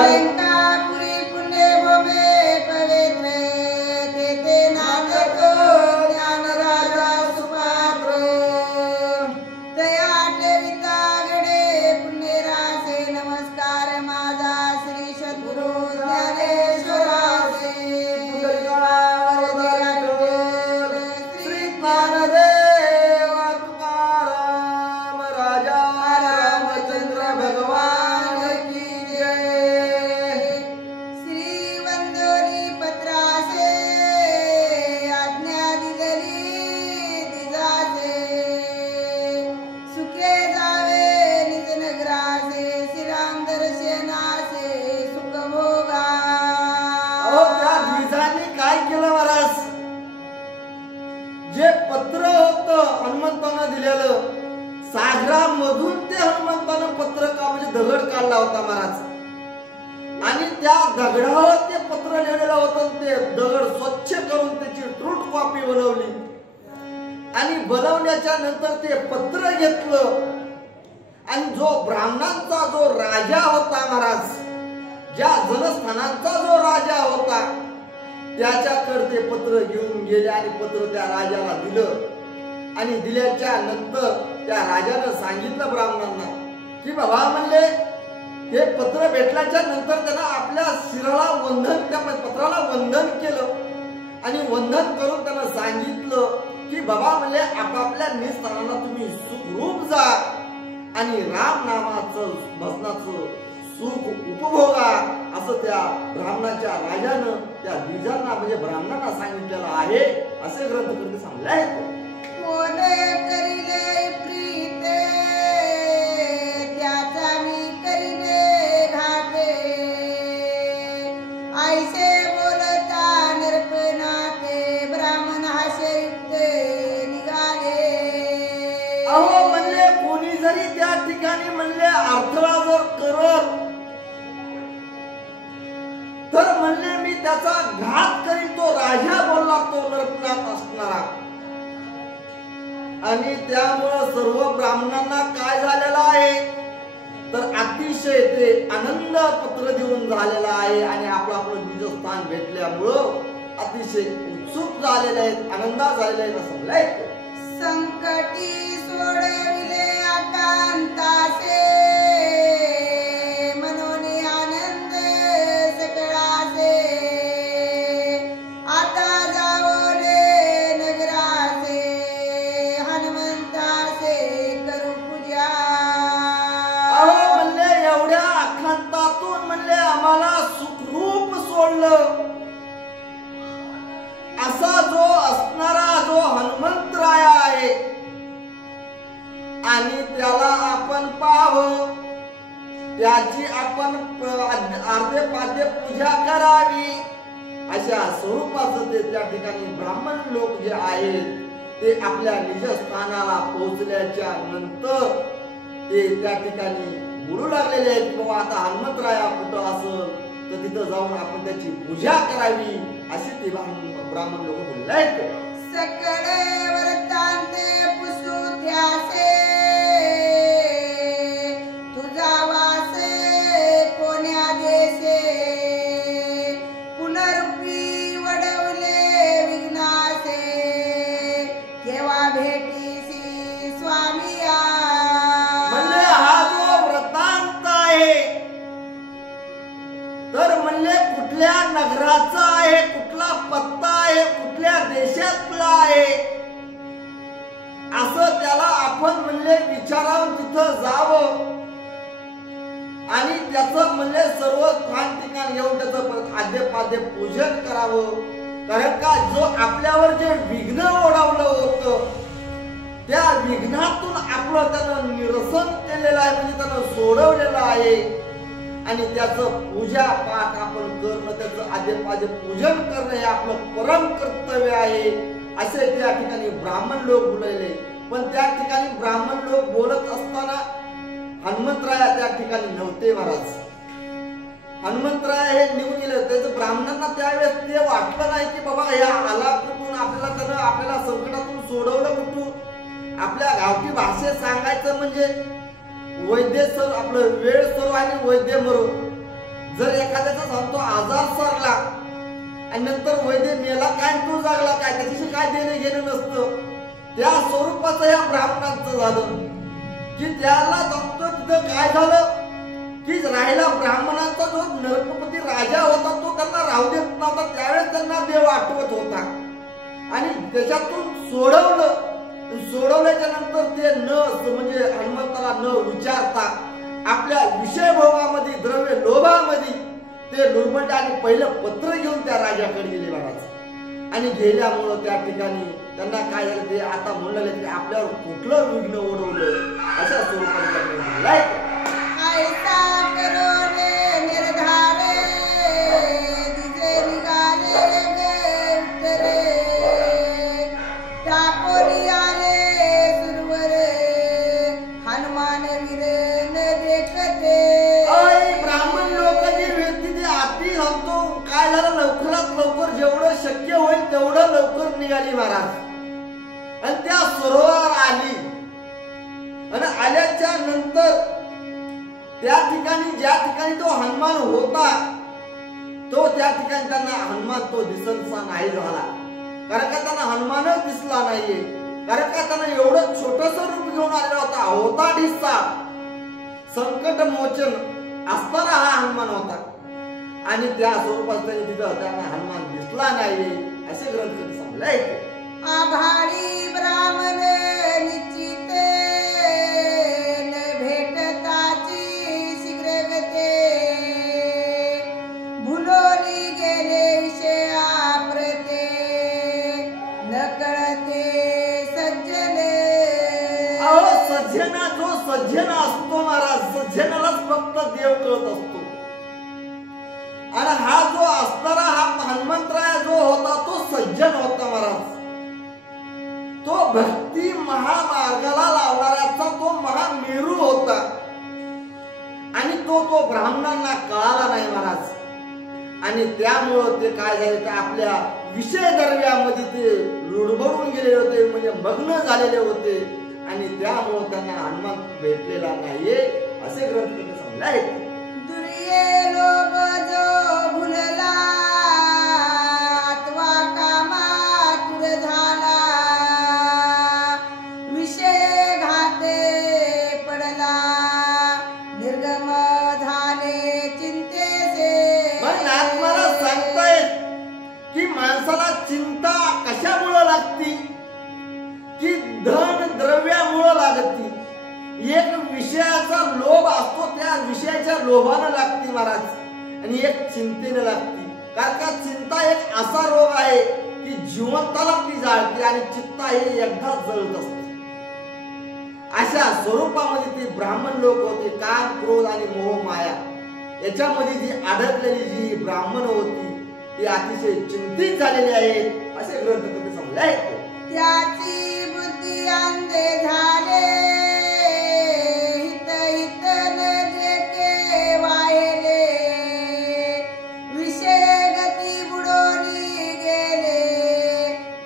अलंकापुरी पुण्यभूमे पवित्र तेथे नांदतो ज्ञानराजा सुपात्र दया ठेविता गडे पुण्यरासे नमस्कार माझा श्री सद्गुरु ज्ञानेश्वरासे श्री ज्ञानदेव तुकाराम राजा रामचंद्र भगवान की जय श्री वंदोनी पत्रासे आज्ञा दिलेली दिजासे सुखे जावे निज नगरासे श्रीराम दर्शनासे सुख भोगा अहो त्या द्विजांनी काय केलं महाराज? जे पत्र होतं हनुमंतानं दिलेलं सागरामधून ते हनुमंतानं पत्र का म्हणजे दगड काढला होता महाराज आणि त्या दगडावर ते पत्र लिहिलेलं होतं. ते दगड स्वच्छ करून त्याची ट्रूथ कॉपी बनवली आणि बनवण्याच्या नंतर ते पत्र घेतलं आणि जो ब्राह्मणांचा जो राजा होता महाराज, ज्या जनस्थानांचा जो राजा होता त्याच्याकडे ते पत्र घेऊन गेले आणि पत्र त्या राजाला दिलं आणि दिल्याच्या नंतर त्या राजानं सांगितलं ब्राह्मणांना की बाबा म्हणले हे पत्र भेटल्याच्या नंतर त्यानं आपल्या शिराला वंदन, त्या पत्राला वंदन केलं आणि वंदन करून त्यानं सांगितलं की बाबा म्हणले आपापल्या निस्थानाला तुम्ही सुखरूप जा आणि राम नामाचं भजनाचं सुख उपभोगा असं त्या ब्राह्मणाच्या राजानं त्या द्विजांना म्हणजे ब्राह्मणांना सांगितलेलं आहे असे ग्रंथकर्ते सांगले आहेत. मोने करिले प्रीते त्याचा मी करिले घाटे ऐसे बोलता नरपनाते ब्राह्मण हास्ययुक्त निघाले. अहो म्हणले कोणी जरी त्या ठिकाणी म्हणले अर्थळा जर करत तर म्हणले मी त्याचा घात करीन. तो राजा बोलला तो नरपनाथ असणारा आणि त्यामुळं सर्व ब्राह्मणांना काय झालेलं आहे तर अतिशय ते आनंद पत्र देऊन झालेला आहे आणि आपलं आपलं निजस्थान भेटल्यामुळं अतिशय उत्सुक झालेले आहेत, आनंदात झालेले आहेत असं म्हणलंय. संकटी सोडविले आकांतासे मनोनी आनंद सकळासे आता जावो रे नगरासे हनुमंतासे करू पूजा. अहो म्हणले एवढ्या आखांतातून म्हणले आम्हाला सुखरूप सोडलं असा जो असणारा जो हनुमंतराय आहे आणि त्याला आपण पाहावं, त्याची आपण अर्धे पाद्य पूजा करावी अशा स्वरूपाचं ते त्या ठिकाणी ब्राह्मण लोक जे आहेत ते आपल्या निजस्थानाला पोहोचल्याच्या नंतर ते त्या ठिकाणी बोलू लागलेले आहेत की आता हनुमंतराया कुठं असेल तर तिथं जाऊन आपण त्याची पूजा करावी अशी ते ब्राह्मण लोक बोलले आहेत. सकळे वर्तांते पुसुध्यासे तुझा वासे कोण्या देशे पुनरुपी वडवले विघ्नासे केव्हा भेटीसी स्वामिया. म्हणले हा जो वृत्तांत आहे तर म्हणले कुठल्या नगराचा आहे, कुठला पत्ता आहे, कुठल्या देशातला आहे असं त्याला आपण म्हणले विचारावं, तिथं जावं आणि त्याचं म्हणले सर्व स्थान ठिकाण घेऊन त्याचं आद्यपाद्य पूजन करावं. कारण का जो आपल्यावर जे विघ्न ओढावलं होतं त्या विघ्नातून आपलं त्यानं निरसन केलेलं आहे म्हणजे त्यानं सोडवलेलं आहे आणि त्याचं पूजा पाठ आपण करणं, त्याचं आद्यपाद्य पूजन करणं हे आपलं परम कर्तव्य आहे असे त्या ठिकाणी ब्राह्मण लोक बोलले. पण त्या ठिकाणी ब्राह्मण लोक बोलत असताना हनुमंतराया त्या ठिकाणी नव्हते महाराज. हनुमंतराय हे निघून गेले. त्याचं ब्राह्मणांना त्यावेळेस ते वाटलं नाही की बाबा ह्या आला कुठून, आपल्याला संकटातून सोडवलं कुठून. आपल्या गावठी भाषेत सांगायचं म्हणजे वैद्य सर आपलं वेळ सर आणि वैद्य मरो. जर एखाद्याचा सांगतो आजार सरला आणि नंतर वैद्य मेला काय तो जागला काय त्याच्याशी काय देणे घेणं नसतं, त्या स्वरूपाचं या ब्राह्मणांचं झालं की त्याला सांगतो तिथं काय झालं की राहिला ब्राह्मणांचा जो नरकपती राजा होता तो त्यांना राहू देत नव्हता, त्यावेळेस त्यांना देव आठवत होता आणि त्याच्यातून सोडवल्याच्या नंतर ते म्हणजे हनुमंताला न विचारता आपल्या विषय भोगामध्ये द्रव्य लोभामध्ये ते दुर्बंड आणि पहिलं पत्र घेऊन त्या राजाकडे गेले महाराज आणि गेल्यामुळं त्या ठिकाणी त्यांना काय झालं ते आता म्हणलं की आपल्यावर कुठलं विघ्न ओढवलं अशा स्वरूपात ऐसा करो रे निर्धारे दिजे निघाले गे उत्तरे टाकोरी आले सुरवर हनुमान वीर न देखते. ब्राह्मण लोकांची व्यक्ती ते आती सांगतो काय झालं लवकरात लवकर जेवढं शक्य होईल तेवढं लवकर निघाली महाराज आणि त्या सरोवर आली आणि आल्याच्या नंतर त्या ठिकाणी ज्या ठिकाणी तो हनुमान होता तो त्या ठिकाणी त्यांना हनुमान तो दिसतसा नाही झाला, कारण का त्यांना हनुमानच दिसला नाहीये, कारण का त्यांना एवढं छोटस रूप घेऊन आलेला होता दिसता संकट मोचन असणारा हा हनुमान होता आणि त्या स्वरूपात तिथं त्यांना हनुमान दिसला नाही असे ग्रंथ सांगले. आभाळी ब्राह्मण निश्चिते न भेटताची शीघ्रगते भुलोनी गेले विषया प्रते न कळते सज्जने. सज्जना जो सज्जन असतो महाराज सज्जनालाच फक्त देव कळत असतो आणि हा जो असणारा हा हनुमंतराय जो होता तो सज्जन होता महाराज, तो भक्ती महामार्गाला लावणाऱ्याचा तो महामेरू होता आणि तो ब्राह्मणांना कळाला नाही महाराज आणि त्यामुळं ते काय झाले तर आपल्या विषय द्रव्यामध्ये ते लुडबडून गेले होते म्हणजे मग्न झालेले होते आणि त्यामुळं त्यांना हनुमान भेटलेला नाहीये असे ग्रंथ सांगले आहेत. दुर्ये लोभ जो भुलला अथवा कामातुर झाला विषय घाते पडला निर्गम झाले चिंतेचे. मला सांगतायत की माणसाला चिंता कशामुळे लागती की धन द्रव्यामुळे लागती, एक विषयाचा लोभ असतो त्या विषयाच्या लोभानं लागते महाराज आणि एक चिंतेने लागते, कारण का चिंता एक असा रोग आहे की जिवंताला ती जाळते आणि चित्ता हे एकदा जळत असते. अशा स्वरूपामध्ये ते ब्राह्मण लोक होते, काम क्रोध आणि मोह माया याच्यामध्ये जी अडकलेली जी ब्राह्मण होती ती अतिशय चिंतित झालेली आहेत असे ग्रंथ कधी सांगले आहेत. त्याची बुद्धी अंधे झाले हित हित न जेके वाहिले विषय गती बुडोनी गेले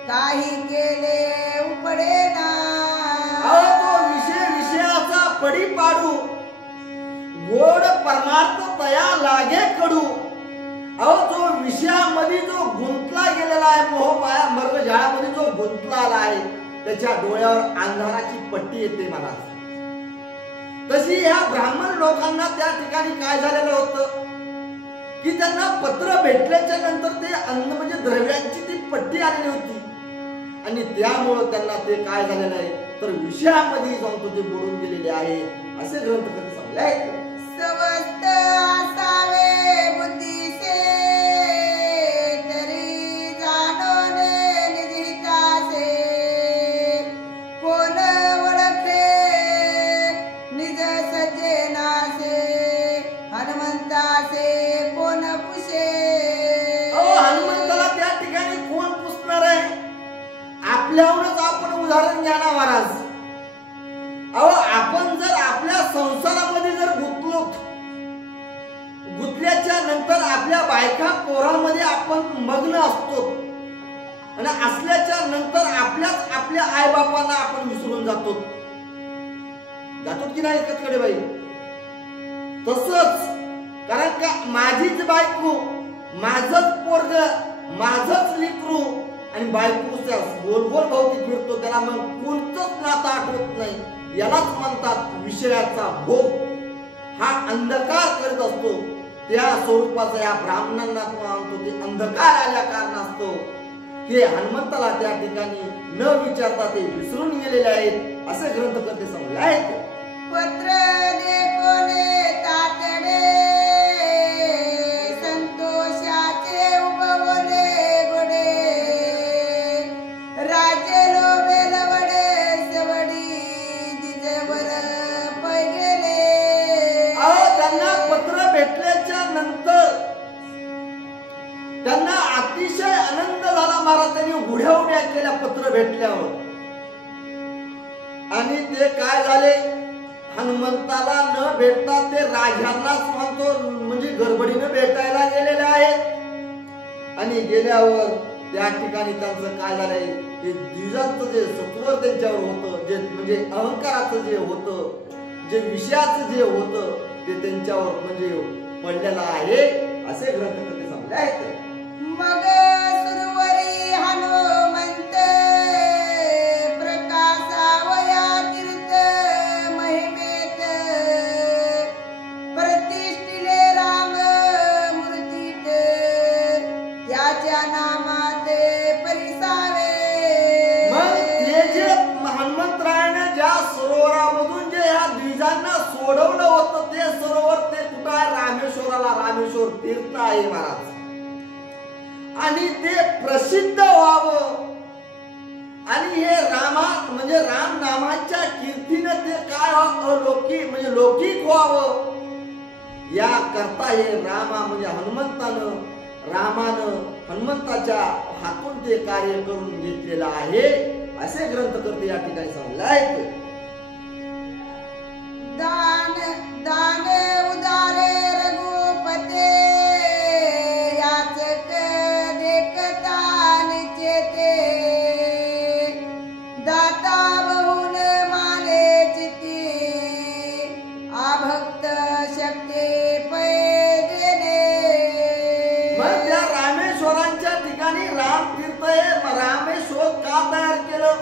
काही केले उपडे ना. तो विषयाचा पडी पाडू गोड परमार्थ तया लागे कडू. जो विषयामध्ये जो गुंतला गेलेला आहे मोह माया मर्ग झाडामध्ये जो गुंतला आहे त्याच्या डोळ्यावर अंधाराची पट्टी येते महाराज. तशी ह्या ब्राह्मण लोकांना त्या ठिकाणी काय झालेलं होतं की त्यांना पत्र भेटल्याच्या नंतर ते अन्न म्हणजे द्रव्यांची ती पट्टी आलेली होती आणि त्यामुळं त्यांना ते काय झालेलं आहे तर विषयामध्ये सांगतो ते बुडून गेलेले आहे असे ग्रंथ कधी सांगले आहेत. समस्त असावे बुद्धीसे तरी जाणून निधितासे कोण ओळखे निज सज्जनासे हनुमंतासे कोण पुषे. हनुमंताला त्या ठिकाणी कोण पुसणार आहे, आपल्यावरच आपण उदाहरण घ्या ना महाराज. आपण जर आपल्या संसारामध्ये जर गुंतल्याच्या नंतर आपल्या बायका पोरांमध्ये आपण मग्न असतो आणि असल्याच्या नंतर आपल्या आई बापांना आपण विसरून जातो की नाही कटकडे बाई. तसंच कारण का माझीच बायको, माझच पोरग, माझच लेकरू आणि बायकोच्या गोल गोल भोवती फिरतो, त्याला मग कोणतंच नातं आठवत नाही. यालाच म्हणतात विषयाचा भोग. हा अंधकार करत असतो. त्या स्वरूपाचा या ब्राह्मणांना म्हणतो ते अंधकार आल्या कारणास्तव हे हनुमंताला त्या ठिकाणी न विचारता ते विसरून गेलेले आहेत असे ग्रंथकर्ते सांगले आहेत. पत्र दे कोणे तातडे संतोषाचे उगवले गोडे राजे लोभे लवडे सवडी जिजवर पै गेले. त्यांना पत्र भेटल्याच्या नंतर त्यांना अतिशय आनंद झाला महाराज. त्यांनी उड्या उड्या केल्या पत्र भेटल्यावर. आणि ते काय झाले, हनुमंताला न भेटता ते राजांनाच म्हणतो म्हणजे गडबडीने भेटायला गेलेले आहेत. आणि गेल्यावर त्या ठिकाणी त्यांचं काय झालंय, ते द्विजांचं जे सत्वर त्यांच्यावर होतं, जे म्हणजे अहंकाराचं जे होतं, जे विषयाचं जे होतं ते त्यांच्यावर म्हणजे पडलेलं आहे असे ग्रंथकर्ते सांगले आहेत. मग सुरवरी हनुमंत प्रकाशावया तीर्थ महिमेत प्रतिष्ठिले राम मूर्तीत त्याच्या नामात परिसावे. मग ते जे हनुमंतरायाने ज्या सरोवरामधून जे ह्या द्विजांना सोडवलं होतं ते सरोवर ते कुठं आहे, रामेश्वराला. रामेश्वर तीर्थ आहे महाराज. आणि ते प्रसिद्ध व्हावं आणि हे रामा म्हणजे राम नामाच्या कीर्तीनं ते काय अलौकिक म्हणजे लौकिक व्हावं या करता हे रामा म्हणजे रामानं हनुमंताच्या हातून ते कार्य करून घेतलेलं आहे असे ग्रंथकर्ते या ठिकाणी सांगले आहेत. दान दान उदारे रघुपते याचक देखता निचेते दाता बहुल माले चिती आभक्त शक्ती पै देणे. मग त्या रामेश्वरांच्या ठिकाणी रामतीर्थ हे रामेश्वर का तयार केलं,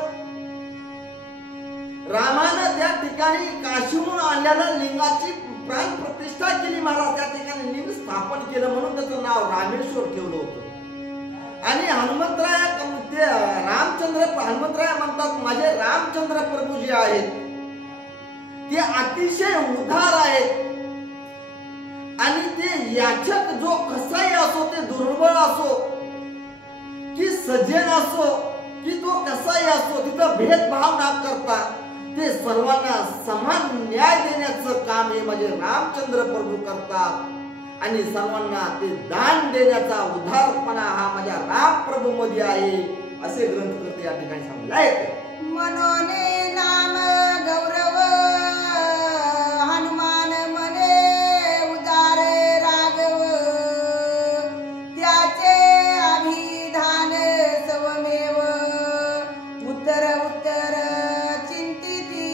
रामानं त्या ठिकाणी काशीहून आलेल्या लिंगाची प्राण प्रतिष्ठा केली महाराज. त्या ठिकाणी लिंग स्थापन केलं म्हणून त्याचं नाव रामेश्वर ठेवलं होतं. आणि हनुमंतराय ते हनुमंतराय म्हणतात माझे रामचंद्र प्रभू जे आहेत ते अतिशय उदार आहेत. आणि ते याचक जो कसाही असो, ते दुर्बळ असो की सज्जन असो की तो कसाही असो, तिथं भेदभाव न करता ते सर्वांना समान न्याय देण्याचं काम हे माझे रामचंद्र प्रभू करतात. आणि सर्वांना ते दान देण्याचा उदारपणा हा माझ्या राम प्रभू मध्ये आहे असे ग्रंथकर्ते या ठिकाणी सांगले आहेत. मनोने नाम गौरव हनुमान मने उदारे राघव त्याचे अभिधान स्वमेव उत्तर उत्तर चिंतिती.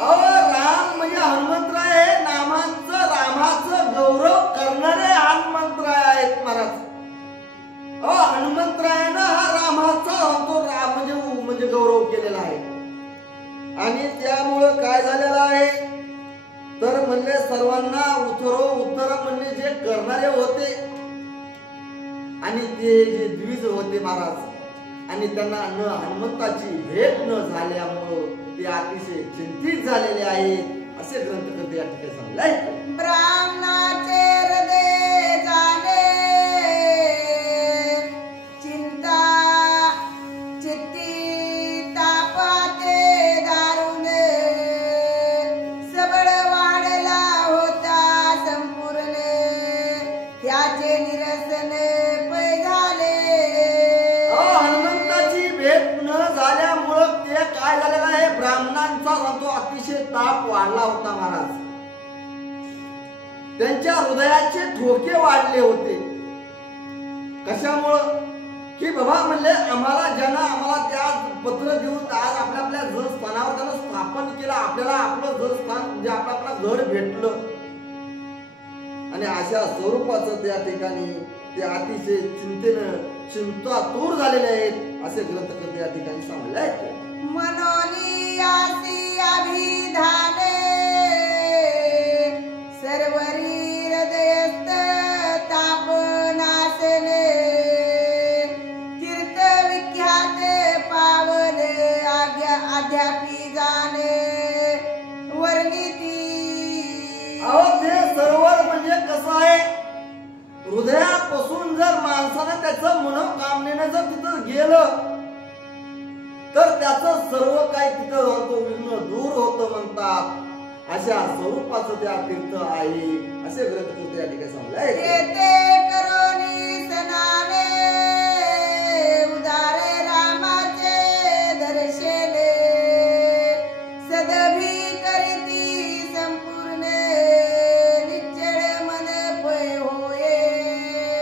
राम म्हणजे हनुमंतराय हे रामाचं गौरव करणारे हनुमंतराय आहेत महाराज. हनुमंतरायानं हा रामाचा म्हणजे गौरव केलेला आहे. आणि त्यामुळं काय झालेलं आहे तर म्हणले सर्वांना उत्तर म्हणले जे करणारे होते आणि ते जे द्विज होते महाराज आणि त्यांना हनुमंताची भेट न झाल्यामुळं ते अतिशय चिंतित झालेले आहेत असे ग्रंथकर्ते या ठिकाणी सांगले आहेत. ब्राह्मणाचे हृदय झाले चिंता चित्ती तापाते दारुण सबळ वाढला होता संपूर्ण त्याचे निरसन पै झाले. हनुमंताची भेट न झाल्यामुळं ते काय झालेलं आहे, ब्राह्मणांचा तो अतिशय ताप वाढला होता महाराज. त्यांच्या हृदयाचे ठोके वाढले होते. कशामुळं की बाबा म्हणले आम्हाला त्या पत्र देऊन आज आपल्या जर स्थानावर त्यानं स्थापन केलं, आपल्याला आपलं जर स्थान म्हणजे आपलं घर भेटलं आणि अशा स्वरूपाचं त्या ठिकाणी ते अतिशय चिंतेनं चिंतातूर झालेले आहेत असे ग्रंथकर्ते या ठिकाणी सांगले आहेत. मनोनी यासी अभिधाने सर्वरी हृदयस्थ तापनासने तीर्थ विख्यात पावले अध्यापी जाणे वर्णिती. अहो ते सरोवर म्हणजे कसं आहे, हृदयापासून जर माणसानं त्याचं मनोकामनेनं जर तिथं गेलं तर त्याचं सर्व काही तिथं होतं, विघ्न दूर होतं म्हणतात. अशा स्वरूपाचं त्या तीर्थ आहे असे ग्रंथकर्ते या ठिकाणी सांगले. तेथे करोनी सनाने उदारे रामाचे दर्शने सदभी करीती संपूर्ण निश्चळ मन पय होये.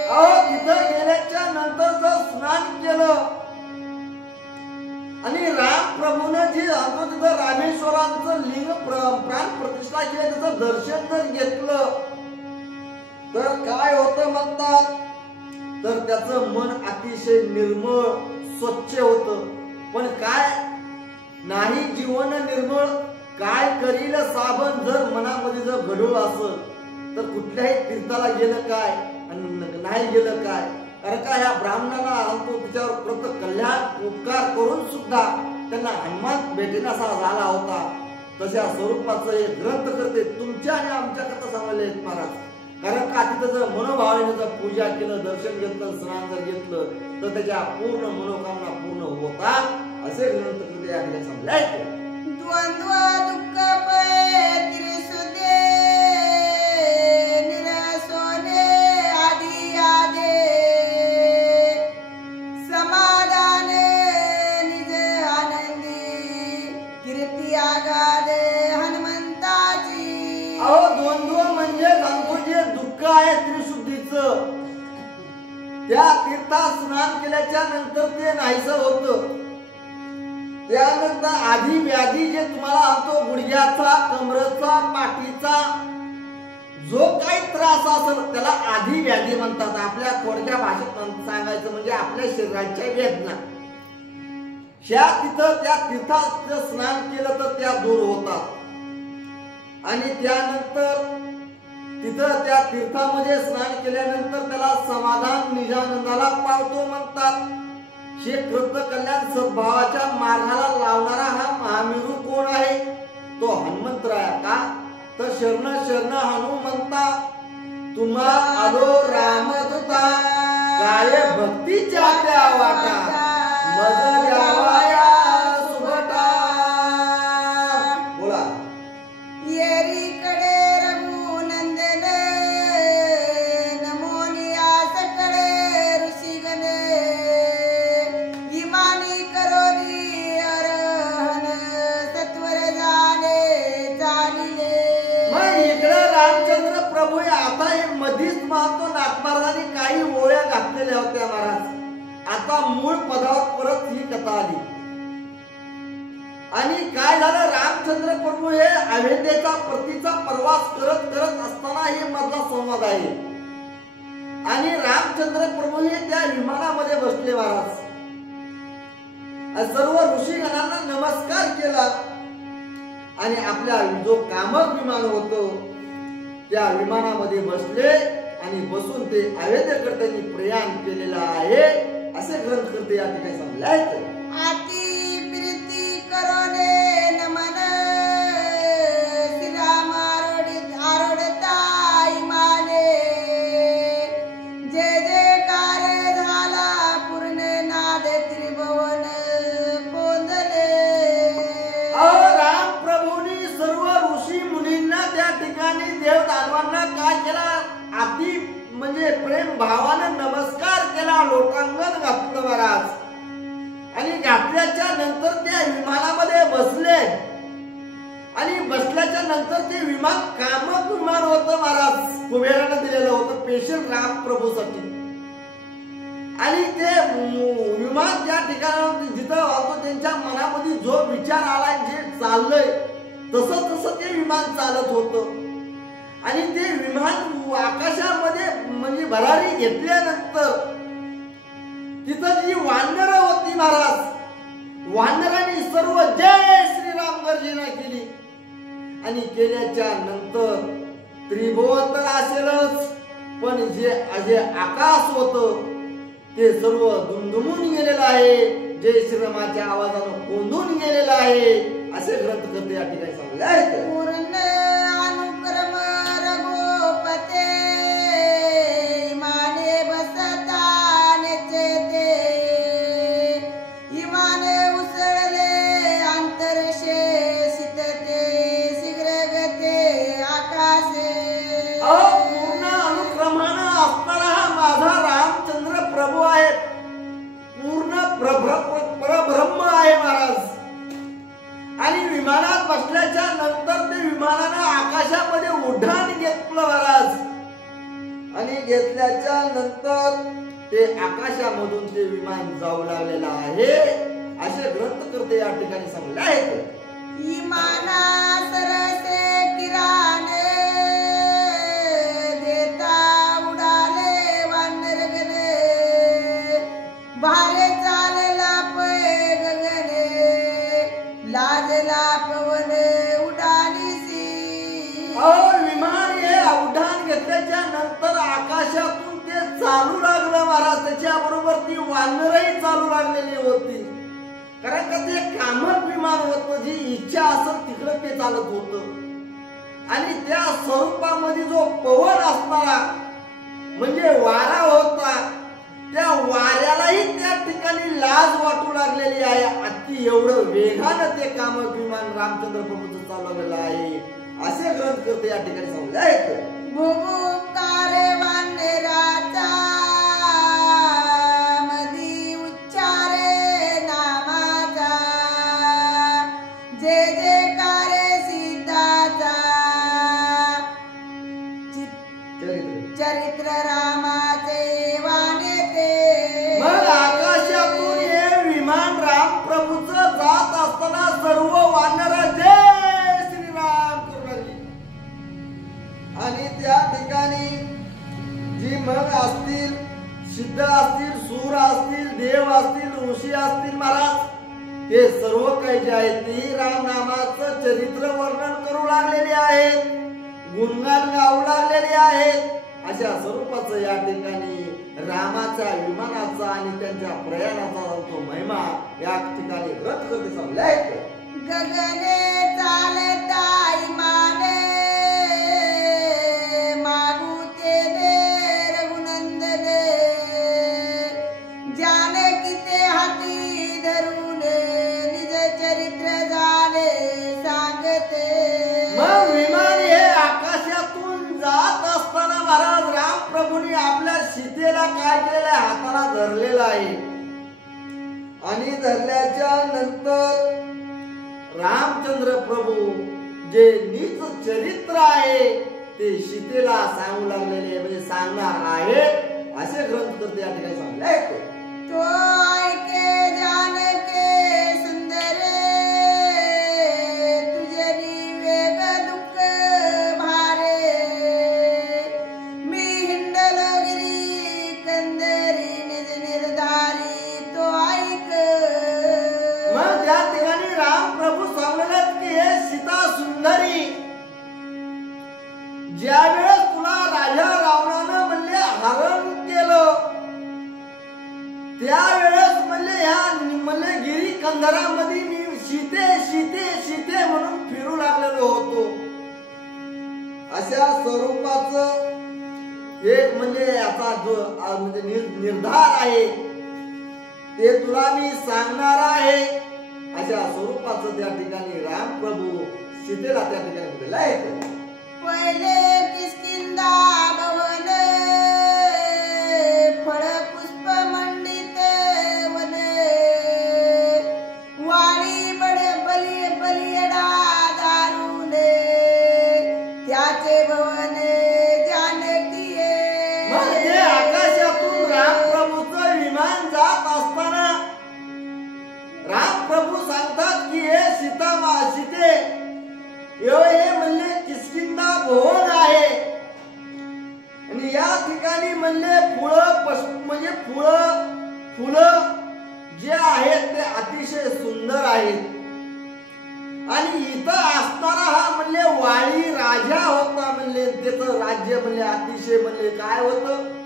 अहो तिथं गेल्याच्या नंतर जर स्नान केलं आणि राम प्रभूनं जी तिथं रामेश्वरांचं लिंग प्राण प्रतिष्ठा केली त्याचं दर्शन जर घेतलं तर काय होतं म्हणतात, तर त्याचं मन अतिशय निर्मळ स्वच्छ होतं. पण काय नाही जीवन निर्मळ, काय करील साबण जर मनामध्ये जर गढूळ असेल तर कुठल्याही तीर्थाला गेलं काय आणि नाही गेलं काय. कारण का ह्या ब्राह्मणाला आणतो तिच्यावर प्रत कल्याण उपकार करून सुद्धा त्यांना हनुमान भेटेनासा झाला होता. तशा स्वरूपाचं हे ग्रंथकर्ते तुमच्या आणि आमच्या कथा सांगले आहेत महाराज. कारण का तिथं जर मनोभावाने जर पूजा केलं, दर्शन घेतलं, स्नान जर घेतलं तर त्याच्या पूर्ण मनोकामना पूर्ण होतात असे ग्रंथकर्ते या ठिकाणी सांगले आहेत. द्वंद्व दुःख पय त्रिसुदे निरसोने आदि आदे समाधाने निज आनंदी कीर्ती आगादे हनुमंताची. अहो द्वंद्व म्हणजे सांगतो जे दुःख आहे त्रिशुद्धीचं, त्या तीर्थात स्नान केल्याच्या नंतर ते नाहीसं होतं. त्यानंतर आधी व्याधी जे तुम्हाला आणतो गुडघ्याचा, कमरेचा, पाठीचा जो काही त्रास असेल त्याला आधी व्याधी म्हणतात. आपल्या थोडक्या भाषेत सांगायचं म्हणजे आपल्या शरीराच्या वेदना ह्या तिथं त्या तीर्थात स्नान केलं तर त्या दूर होतात. आणि त्यानंतर तिथं त्या तीर्थामध्ये स्नान केल्यानंतर त्याला समाधान निजानंदाला पावतो म्हणतात. हे कृत कल्याण सद्भावाच्या मार्गाला लावणारा हा महामेरू कोण आहे, तो हनुमंतराय. का तर शरण शरण हनुमंता तुम्हा आलो रामदूता काय भक्तीच्या त्या वाटा मज द्यावाया सुभटा. बोला. येरीकडे रघुनंदन नमोनिया सकळे ऋषिगणे इमानी करोनी अरहन सत्वर जाणे चालिले. मग इकडे रामचंद्र प्रभू आता हे मधीच महत्व नागपाराने काही ओळ्या घातलेल्या होत्या महाराज. आता मूळ पदावर परत ही कथा आली. आणि काय झालं, रामचंद्र प्रभू हे अयोध्येचा परतीचा प्रवास करत करत असताना हे मधला संवाद आहे. आणि रामचंद्र प्रभू हे त्या विमानामध्ये बसले महाराज. सर्व ऋषीगणांना नमस्कार केला आणि आपल्या जो कामक विमान होतो त्या विमानामध्ये बसले आणि बसून ते अयोध्येकडे त्यांनी प्रयाण केलेलं आहे असे ग्रंथकर्ते या ठिकाणी सांगले आहेत. आती प्रीती करोने नमन श्रीराम आरोडता इमाने जय जयकार झाला पूर्ण नाद त्रिभुवन बोंदले. राम प्रभूंनी सर्व ऋषी मुनींना त्या ठिकाणी देव दानवांना काय केला, अति म्हणजे प्रेम भावाने नमस्कार केला, लोटांगण घातलं महाराज. आणि घातल्याच्या नंतर त्या विमानामध्ये बसले आणि बसल्याच्या नंतर ते विमान कामक विमान होतं महाराज. कुबेरानं दिलेलं होतं स्पेशल राम प्रभूसाठी. आणि ते विमान त्या ठिकाणी जिथं होतं त्यांच्या मनामध्ये जो विचार आला जे चाललंय तसं तसं ते विमान चालत होतं. आणि ते विमान आकाशामध्ये म्हणजे भरारी घेतल्यानंतर तिथं जी वानर होती महाराज, वानरांनी सर्व जय श्रीराम गर्जना केली आणि केल्याच्या नंतर त्रिभुवन तर असेलच, पण जे आकाश होत ते सर्व दुमदुमून गेलेलं आहे, जय श्रीरामाच्या आवाजानं कोंदून गेलेलं आहे, असे ग्रंथकर्ते या ठिकाणी सांगले आहेत. पूर्ण अनुक्रम रघुपते इमाने बसता नेचेते, इमाने उसळले अंतरशे शितते शीघ्र गते आकाशे. पूर्ण अनुक्रमानं असणारा हा माझा रामचंद्र प्रभू आहे, पूर्ण परब्रह्म आहे महाराज. आणि विमानात बसल्याच्या नंतर ते विमानानं आकाशामध्ये उड्डाण घेतलं महाराज, आणि घेतल्याच्या नंतर ते आकाशामधून ते विमान जाऊ लागलेलं आहे, असे ग्रंथकर्ते या ठिकाणी सांगले आहेत. इमाना सरसे किराने देता उडाले वानर गणे, भारे चालला पै गगने लाजला पवन उडालीसी. विमान हे उड्डाण घेतल्याच्या नंतर आकाशातून ते चालू लागलं महाराज, त्याच्या बरोबर ती वानरही चालू लागलेली होती, कारण का ते कामत विमान होतं, जी इच्छा असेल तिकडे ते चालत होतं. आणि त्या स्वरूपामध्ये जो पवन असणारा म्हणजे वारा होता, त्या वाऱ्यालाही त्या ठिकाणी लाज वाटू लागलेली आहे, अति एवढं वेगानं ते कामत विमान रामचंद्र प्रभूचं चालवलेलं आहे, असे ग्रंथकर्ते या ठिकाणी सांगले आहेत. भुभुकारे वानराचा मधी उच्चारे नामाचा, जे जयकारे सीताचा चरित्र रामाचे वानेते. मग आकाशातून हे विमान राम प्रभूचं जात असताना सर्व वानर जय श्रीराम करू लागली. आणि त्या ठिकाणी जी मग असतील, सिद्ध असतील, सूर असतील, देव असतील, ऋषी असतील महाराज, हे सर्व काही जे आहे ते राम नामाचं चरित्र वर्णन करू लागलेले आहेत, गुणगान गाऊ लागलेले आहेत. अशा स्वरूपाचं या ठिकाणी रामाच्या विमानाचा आणि त्यांच्या प्रयाणाचा तो महिमा या ठिकाणी ग्रंथकर्ते सांगले आहेत. गगने चालता इमाने मागुते दे रघुनंदने, जानकी ते हाती धरून निज चरित्र झाले सांगते. मग विमान हे आकाशातून जात असताना महाराज राम प्रभूंनी आपल्या सीतेला काय केलं, हाताला धरलेला आहे, आणि धरल्याच्या नंतर रामचंद्र प्रभू जे नीच चरित्र आहे ते सीतेला सांगू लागलेले म्हणजे सांगणार आहे, असे ग्रंथकर्ते या ठिकाणी सांगले आहेत. तो ऐके जानके सुंदरे तुझे वेग दुःख भारे, मी हिंडलो गिरी कंदरी निज निर्धारी तो ऐक. मग त्या ठिकाणी राम प्रभू सांगलेले की हे सीता सुंदरी, ज्या वेळेस तुला राजा रावणानं म्हणले हरण केलं, त्यावेळेस म्हणले म्हणले गिरी कंदरामध्ये मी सीते सीते सीते म्हणून फिरू लागलेलो होतो, अशा स्वरूपाचं एक म्हणजे याचा जो म्हणजे निर्धार आहे ते तुला मी सांगणार आहे, अशा स्वरूपाचं त्या ठिकाणी राम प्रभू सीतेला त्या ठिकाणी बोललेलं आहे. पहिले किष्किंधा भवन फळ पुष्प मंडित वने, वाणी बड बली बलियडा दारुने त्याचे भवन जानकी. म्हणजे आकाशातून राम प्रभूचं विमान जात असताना राम प्रभू सांगतात की हे सीता सीते हे म्हणले किष्किंधा भवन आहे, ठिकाणी म्हणले म्हणजे फुलं जे आहेत ते अतिशय सुंदर आहेत. आणि इथं असणारा हा म्हणले वाळी राजा होता. म्हणले त्याचं राज्य म्हणले अतिशय म्हणले काय होतं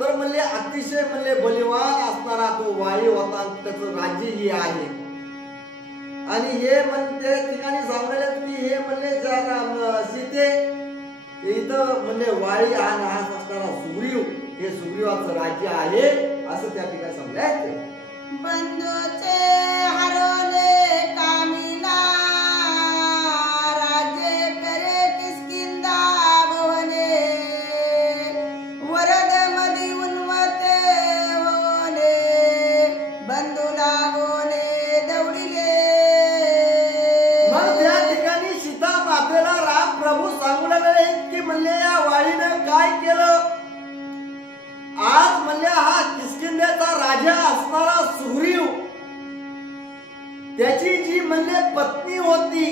तर म्हणले अतिशय म्हणले बलिवान असणारा तो वाळी होता. त्याचं राज्य हे आहे. आणि हे म्हणते ठिकाणी सांगले की हे म्हणले सीते इथं म्हणले वाळी आणि हा असणारा सुग्रीव हे सुग्रीवाचं राज्य आहे असं त्या ठिकाणी सांगले. बंधूचे हरवले कामिना राज्य करे किष्किंधा भवने वरद मधी उन्मते होने बंधूला होने दौडिले. मग त्या ठिकाणी सीता मातेला राम प्रभू सांगू लागले की म्हणले या वाळीनं काय केलं. आज म्हणले हा किष्किंधेचा राजा असणारा सुग्रीव त्याची जी म्हणले पत्नी होती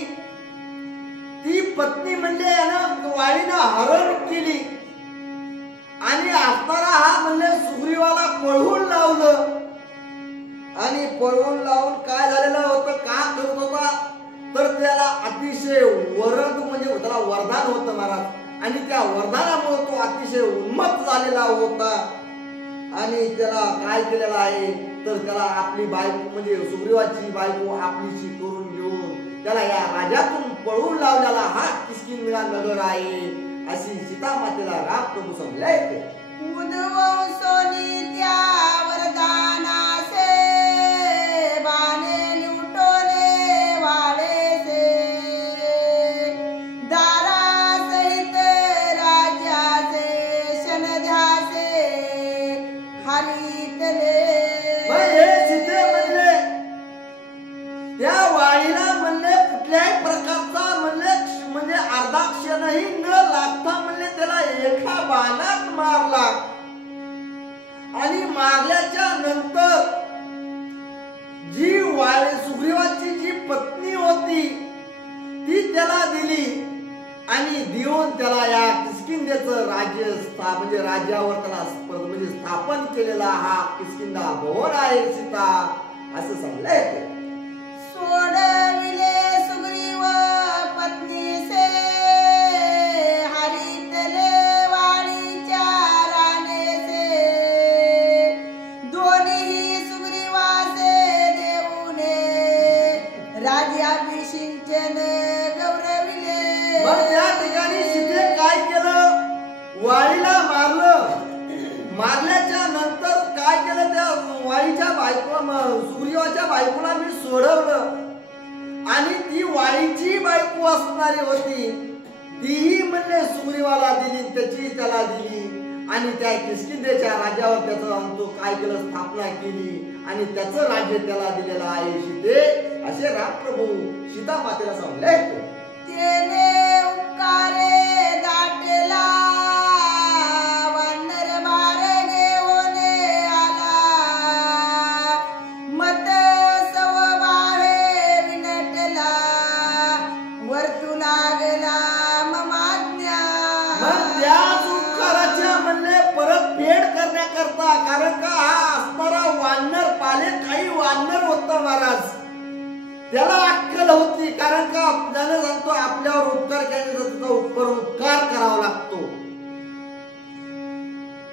ती पत्नी म्हणले यानं वाळीनं हरण केली आणि असणारा हा म्हणले सुग्रीवाला पळवून लावलं. आणि पळवून लावून काय झालेलं होतं का करत होता तर त्याला अतिशय वरद म्हणजे त्याला वरदान होतं महाराज. आणि त्या वरदानामुळे तो अतिशय उन्मत्त झालेला होता. आणि त्याला काय केलेलं आहे तर त्याला आपली बायको म्हणजे सुग्रीवाची बायको आपलीशी करून घेऊन त्याला या राजातून पळवून लावलेला हा किष्किंधा नगर आहे अशी सीता मातेला राम प्रभू समजले. उद्वंसोनी त्या वरदानासे बाणे लुटोले वाडेसे दारा सहित राजाचे शनध्यासे हरितले. सीते म्हणले त्या वाळीला म्हणले कुठल्याही प्रकारचा म्हणजे अर्धा क्षणही न लागता म्हणले त्याला एका बाणात मारला. आणि मारल्याच्या नंतर जी सुग्रीवाची जी पत्नी होती ती त्याला दिली. आणि देऊन त्याला या किष्किंधेचं राज्य म्हणजे राज्यावर त्याला म्हणजे स्थापन केलेला हा किष्किंधा भवन आहे सीता असं सांगलंय. सोडविले सुग्रीव पत्नीसे हरितले वाळीच्या राणेसे दोन्ही सुग्रीवासे देऊने राज्याभिषिंचन गौरविले. मग त्या ठिकाणी सीते काय केलं वाळीला मारलं. मारल्याच्या नंतर काय केलं त्या वाळीच्या बायको सुग्रीवाच्या बायकोला मी सोडवलं. आणि ती वाळीची बायको असणारी होती तीही म्हणले सुग्रीवाला दिली त्याची त्याला दिली. आणि त्या किष्किंधेच्या राज्यावर त्याचं तो काय केलं स्थापना केली आणि त्याचं राज्य त्याला दिलेलं आहे सीते असे रामप्रभू सीता मातेला सांगले. तेने उपकारे दाटला वानर मारणे होणे आला मत सवभावे विनटला वर्तू लागला ममाज्ञा. मग त्याच उपकाराच्या म्हणले परतफेड करण्याकरता कारण का हा असणारा वानर पाले काही वानर होता महाराज त्याला अक्कल होती कारण का आपल्याला सांगतो आपल्यावर उपकार केल्याचा उपकार करावा लागतो.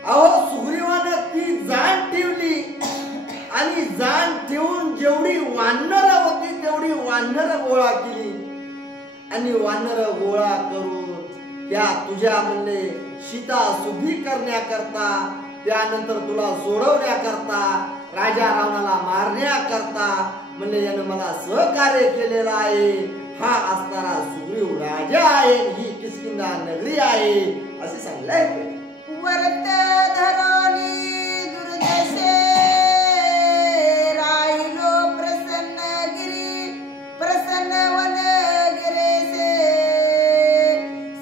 अहो सुग्रीवानं ती जाण ठेवली आणि जाण ठेवून जेवढी वानर होती तेवढी वानर गोळा केली. आणि वानर गोळा करून त्या तुझ्या म्हणले सीता शुद्धी करण्याकरता त्यानंतर तुला सोडवण्याकरता राजा रावणाला मारण्याकरता म्हणले यानं मला सहकार्य केलेलं आहे. हा असणारा सुग्रीव राजा आहे ही किष्किंधा नगरी आहे असे सांगलंय. वर्त धरोनी दुर्दशे राहिलो प्रसन्न गिरी प्रसन्न वन गिरेसे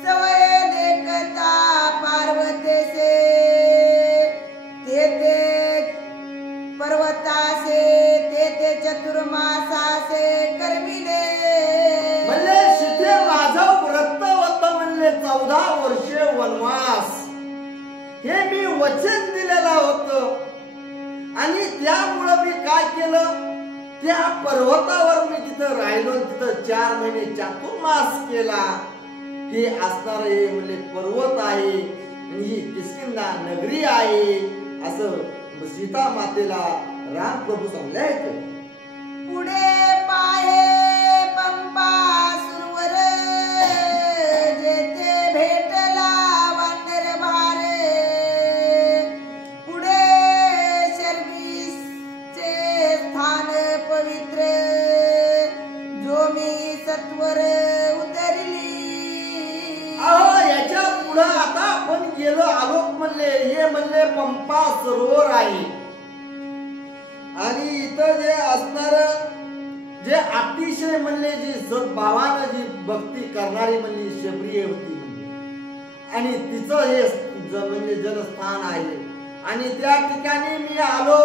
सवय देखता पार्वतेसे तेथे पर्वतासे तेथे चतुर्मासासे कर्मिले. म्हणले सीते माझा व्रत होतं म्हणले 14 वर्षे वनवास हे मी वचन दिलेलं होतं. आणि त्यामुळं मी काय केलं, त्या पर्वतावर मी तिथं राहिलो, तिथं 4 महिने चातुर्मास केला. हे असणार हे म्हणजे पर्वत आहे आणि ही किष्किंधा नगरी आहे असं सीता मातेला राम प्रभू सांगले आहेत. पुढे पाये पंपा सुरवर जेथे भेटला वानर भार. पुढे शर्वीसचे स्थान पवित्र जो मी सत्वर उतरली. याच्या पुढे आता आपण गेलो आलोक म्हणले, हे म्हणले पंपा सरोवर आहे. आणि इथं जे असणार जे अतिशय म्हणले जी सद्भावानं जी भक्ती करणारी म्हणली शबरी होती म्हणजे, आणि तिचं हे म्हणजे जनस्थान आहे. आणि त्या ठिकाणी मी आलो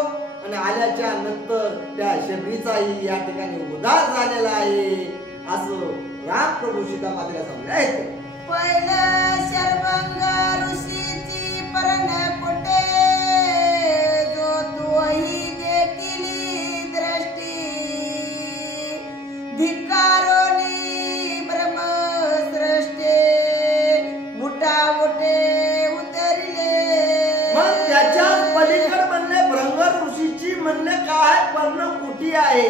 आणि आल्याच्या नंतर त्या शबरीचाही या ठिकाणी उद्धार झालेला आहे असं राम प्रभू सीता मातेला सांगले आहेत. पहिलं शर्वंग ऋषीची पर्णकुटे जो तोही देखील दृष्टी धिक्कारोनी ब्रह्मसृष्टे उठाउटे उतरले. मग त्याच्या पलीकडे म्हणले भृंग ऋषीची म्हणले काय पर्णकुटी आहे.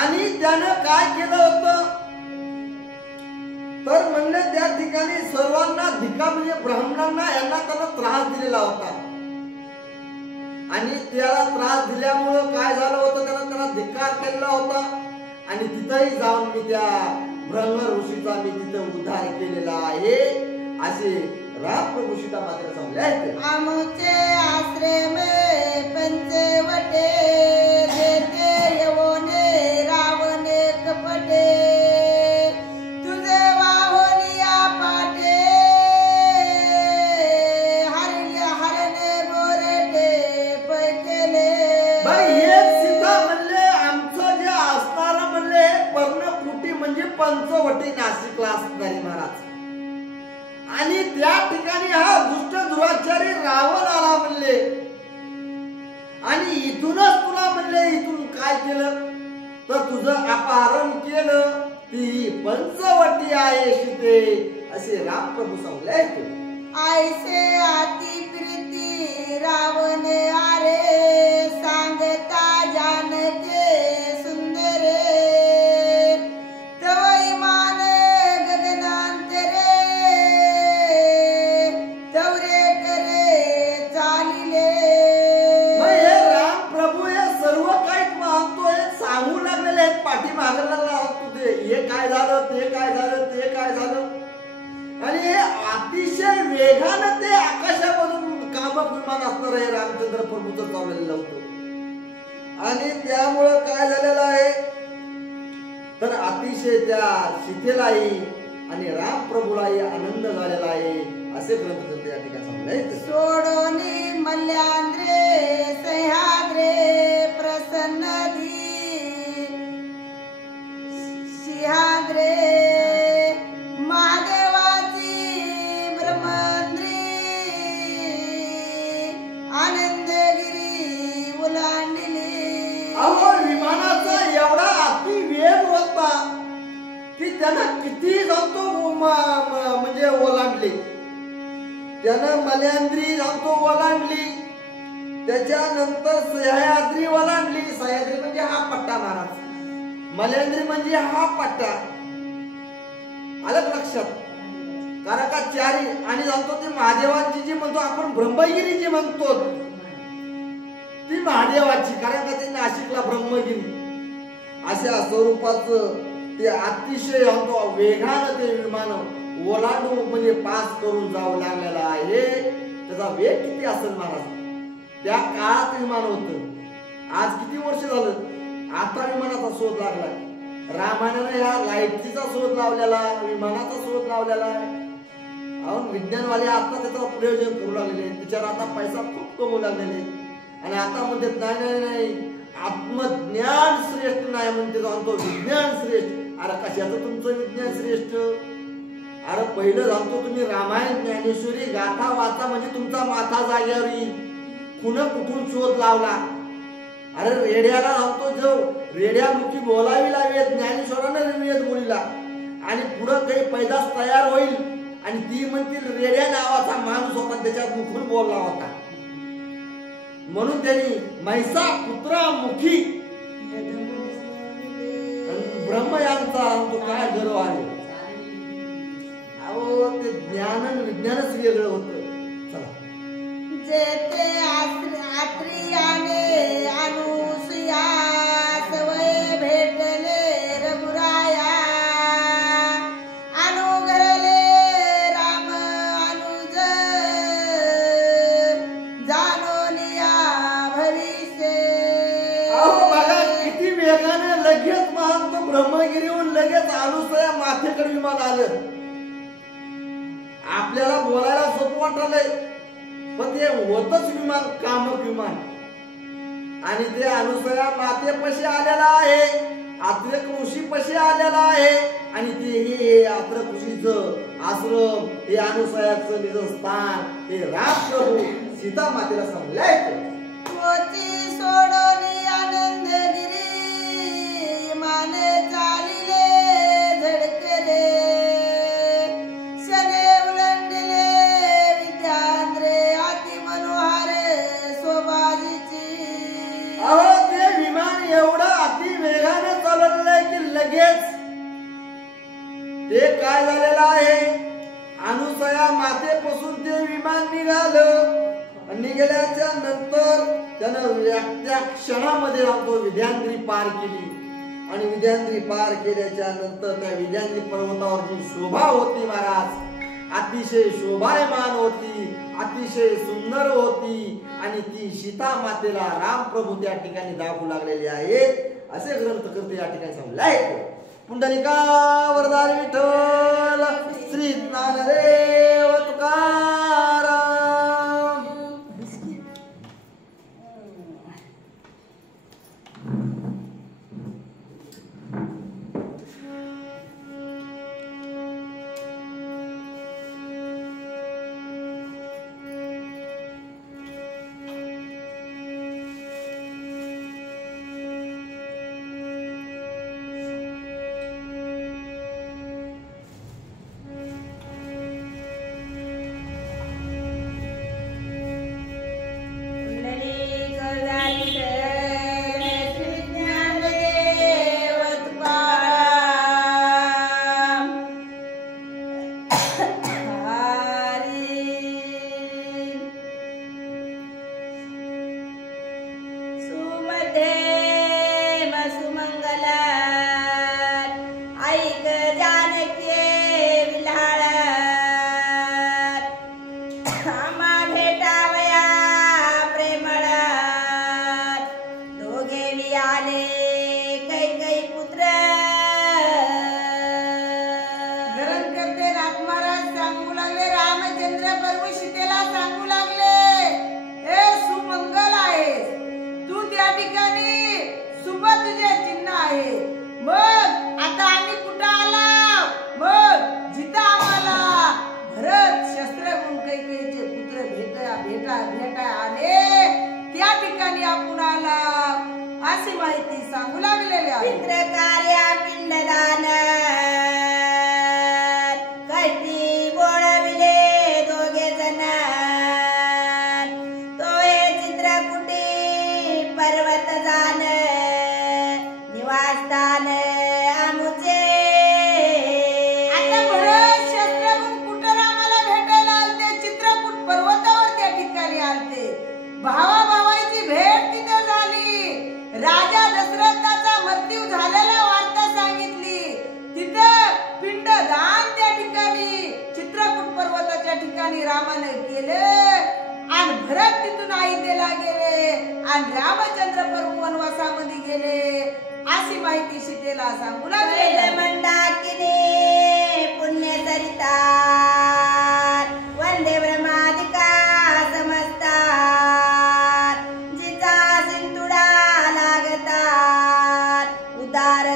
आणि त्यानं काय केलं होतं तर म्हणले त्या ठिकाणी सर्वांना धिक्कार म्हणजे ब्राह्मणांना यांना त्याला त्रास दिलेला होता. आणि त्याला त्रास दिल्यामुळं काय झालं होतं, त्याला धिक्कार केलेला होता. आणि तिथंही जाऊन मी त्या भृंग ऋषीचा मी तिथं उद्धार केलेला आहे असे राम प्रभू सीता मातेला सांगले आहेत. आमचे आश्रम पंचवटे जेथे येवोने रावण कपटे तुझे वाहोलिया पाटे हरण गोरटे पैकेले. बाई हे सीता म्हणले आमचं जे असणारं म्हणले पर्णकुटी म्हणजे पंचवटी नाशिकला असणारी महाराज. आणि त्या ठिकाणी हा दुष्ट दुराचारी रावण आला म्हणले. आणि इथूनच तुला म्हणले इथून काय केलं तर तुझं अपहरण केलं. ती पंचवटी आहे सीते असे राम प्रभू सांगले. आईसे अति प्रीती रावण आरे सांगता जानते सुंदरे तवई मान गगनांतरे तवरे करे चालिले. हे राम प्रभू हे सर्व काही मागतो हे सांगू लागलेले आहेत. पाठी मागायला तुझे हे काय झालं ते काय झालं ते काय झालं. आणि हे अतिशय वेगानं ते आकाशामधून कामक विमान असणार आहे रामचंद्र प्रभूचं चाललेलं होतं. आणि त्यामुळं काय झालेलं आहे तर अतिशय त्या सीतेलाही आणि राम प्रभूलाही आनंद झालेला आहे असे ग्रंथ त्या ठिकाणी सांगले. सोडोनी मल्याद्रे सह्याद्रे प्रसन्नधी सिंहाद्रे महादेवाची ब्रह्मंद्री आनंदगिरी उलांडली. अहो विमानाचा एवढा अति वेग होता की त्यानं किती जातो म्हणजे ओलांडली. त्यानं मल्याद्री जातो ओलांडली. त्याच्यानंतर सह्याद्री ओलांडली. सह्याद्री म्हणजे हा पट्टा महाराज. मल्याद्री म्हणजे हा पट्टा. आलं लक्षात. कारण का चारी आणि जातो ते महादेवाची जी म्हणतो आपण ब्रह्मगिरी जी म्हणतो ती महादेवाची. कारण का ते नाशिकला ब्रह्मगिरी अशा स्वरूपाचं ते अतिशय वेगानं ते विमान ओलांडून म्हणजे पास करून जावं लागलेला आहे. त्याचा वेग किती असेल महाराज. त्या काळात विमान होतं. आज किती वर्ष झालं आता विमानाचा शोध लागला. रामायणाने या लाईटचा शोध लावलेला विमानाचा शोध लावलेला आहे. अहो विज्ञानवाले आता त्याचं प्रयोजन करू लागलेले. त्याच्यावर आता पैसा खूप कमवू लागलेले. आणि आता म्हणतात नाही नाही नाही आत्मज्ञान श्रेष्ठ नाही म्हणते जाणतो विज्ञान श्रेष्ठ. अरे कशाचं तुमचं विज्ञान श्रेष्ठ. अरे पहिलं सांगतो, तुम्ही रामायण ज्ञानेश्वरी गाथा वाचा म्हणजे तुमचा माथा जाग्यावर येईल. कुठून शोध लावला. अरे रेड्याला सांगतो, जो रेड्यामुखी बोलावी लागेल ज्ञानेश्वरानं वेद बोलिला आणि पुढं काही पैदास तयार होईल आणि ती म्हणतील रेड्या नावाचा माणूस होता, त्याच्यात मुखून बोलला होता. म्हणून त्यांनी मैसा पुत्रा मुखी ब्रह्म यांचा तो काय गर्व आहे. अहो ते ज्ञान आणि विज्ञानच वेगळं होतं. चला, जेते आत्रियाने अनुसुया सवय भेटले रघुराया अनुगरले राम अनुज जानोनिया भविष्य. अहो बघा किती वेगाने लगेच महान तो ब्रह्मगिरीहून लगेच अनुसया माथेकडे विमान आलं. आपल्याला बोलायला सोपं वाटलंय, पण ते होतच विमान कामक विमान. आणि ते अनुसया मातेपाशी आलेला आहे, आत्रेक ऋषीपाशी आलेला आहे. आणि ते हे आत्रेक ऋषीचं आश्रम, हे अनुसयाचं निजस्थान, हे राम प्रभू सीता मातेला सांगलाय. मोती सोडोनी आनंदगिरी माने चालिले झडकले शने उलंडले विद्यान्द्रे अति मनोहर शोभाजीची. अहो ते विमान एवढं अति वेगाने चाललंय की लगेच ते काय झालेलं आहे, अनुसया मातेपासून ते विमान निघालं. निघाल्याच्या नंतर त्यानं त्या क्षणामध्ये तो विद्यांद्री पार केली. आणि विद्यांद्री पार केल्याच्या नंतर त्या विद्यांद्री पर्वतावर जी शोभा होती महाराज, अतिशय शोभायमान होती, अतिशय सुंदर होती. आणि ती सीता मातेला राम प्रभू त्या ठिकाणी दाखवू लागलेले आहेत, असे ग्रंथकर्ते या ठिकाणी सांगलाय. पुंडलिका वरदारी विठ्ठल श्री ज्ञानदेव तुकाराम.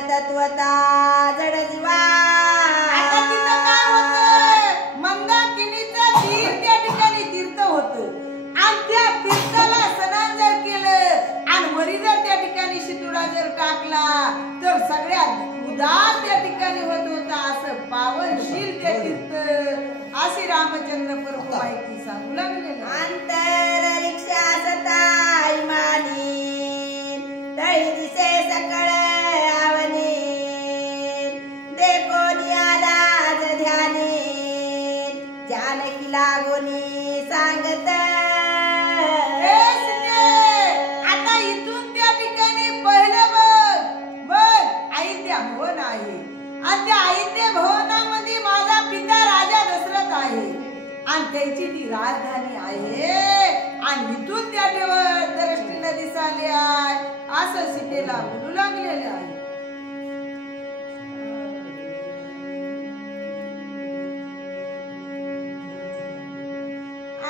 तत्वता जड जीवा. आता तिथं काय होतं, उदार त्या ठिकाणी होत होता, असं पावनशील ते तीर्थ अशी रामचंद्र प्रभू माहिती सांगू लागले. अंतर रिक्षा सताई मानी तळी दिसे सकळ आवनी देखो नियालाज ध्यानी जानकी लागोनी सांगत. आता इथून त्या ठिकाणी पहिलं बघ अयोध्या भवन आहे आणि त्या अयोध्या भवनामध्ये माझा पिता राजा दशरथ आहे आणि त्यांची ती राजधानी आहे आणि इथून त्या दृष्टीला दिसाले आहे असं सीतेला बोलू लागलेले आहे.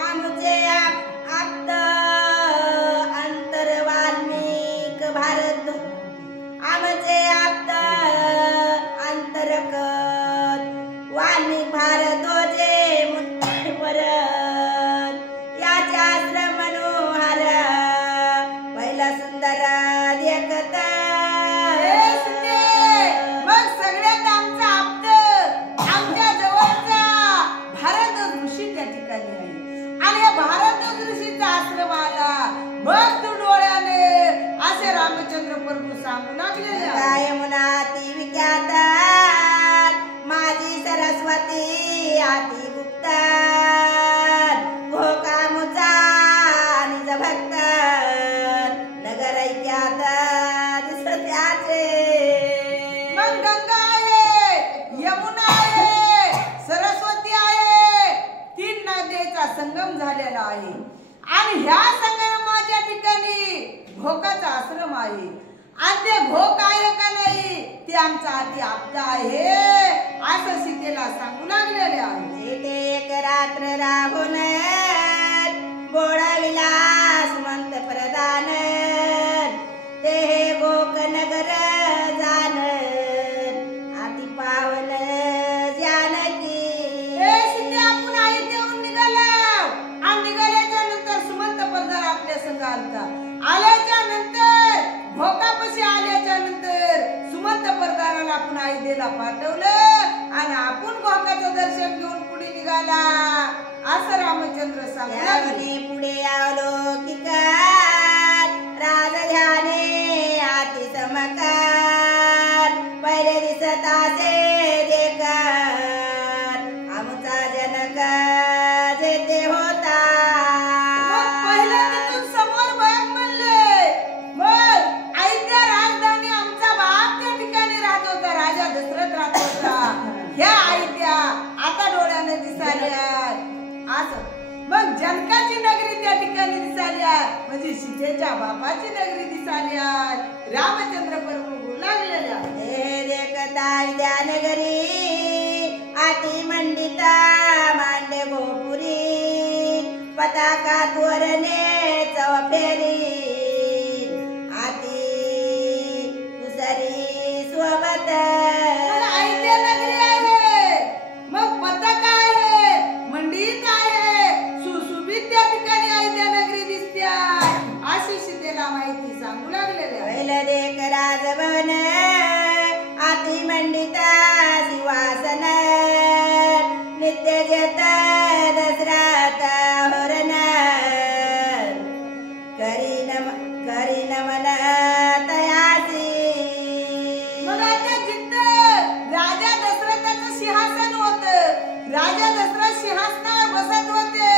आमचे आप्त अंतर वाल्मिक भारत आमचे आप्त अंतरकत वाल्मिक भारद्वाजे परत याच्या श्रम मनोहर पहिला सुंदर देखत. मग सगळ्यात आमचा आप्त आमच्या जवळचा भारत ऋषी त्या ठिकाणी आहे आणि या भारत ऋषीचा आश्रम आला बघ तू डोळ्याने असे रामचंद्र प्रभू सांगू लागलेले आहे. यमुना ती विख्यात माझी सरस्वती आती गुप्त घोकामुचा निज भक्त नगर ऐक्यात दुसऱ्याचे. मग गंगा आहे, यमुना आहे, सरस्वती आहे, तीन नद्यांचा संगम झालेला आहे आणि ह्या संगमाच्या ठिकाणी घोकाचा आश्रम आहे आणि ते घोक आहे का नाही ते आमचा अति आप्त आहे असं सीतेला सांगू लागलेले आहे. येथे एक रात्र राहून बोळविला सुमंत प्रधान ते गोक नगर जाण अति पावन जानकी. सीते आपण अयोध्येहून निघाला आणि निघाल्याच्या नंतर सुमंत प्रधान आपल्या संग आलता. आल्याच्या नंतर भोकापाशी आल्याच्या नंतर सुमंत प्रधानाला आपण अयोध्येला पाठवलं आणि आपण भोकाचं दर्शन घेऊन पुढे निघाला असं रामचंद्र सांगले. पुढे आवलो राजधाने आती समकार पहिले दिसत असे देखत आमचा जनक जेते होता. पहिलं तिथून समोर बघ म्हणले मग अयोध्या राजधानी आमचा बाप त्या ठिकाणी राहत होता, राजा दशरथ राहत होता. ह्या अयोध्या आता डोळ्याने दिसाल्या असं. मग जनकाची नगरी त्या ठिकाणी दिसाली म्हणजे सीतेच्या बापाची नगरी दिसाली. रामचंद्र प्रभू बोलू लागलेले हे देखता अयोध्या नगरी आती मंडिता मांडे गोपुरी पताका तोरणे चौफेरी आती दुसरी सोबत. अयोध्या नगरी आहे, मग पताका आहे, मंडित आहे, सुशोभित त्या ठिकाणी अयोध्या नगरी दिसते अशी सीतेला माहिती सांगू लागलेले आहे. पहिलं देख राजभवन आती मंडिता सिंहासन नित्य जत दशरथ हरण करी नमन तयासी. मग आता जिथं राजा दशरथाचं सिंहासन होतं, राजा दशरथ सिंहासनावर बसत होते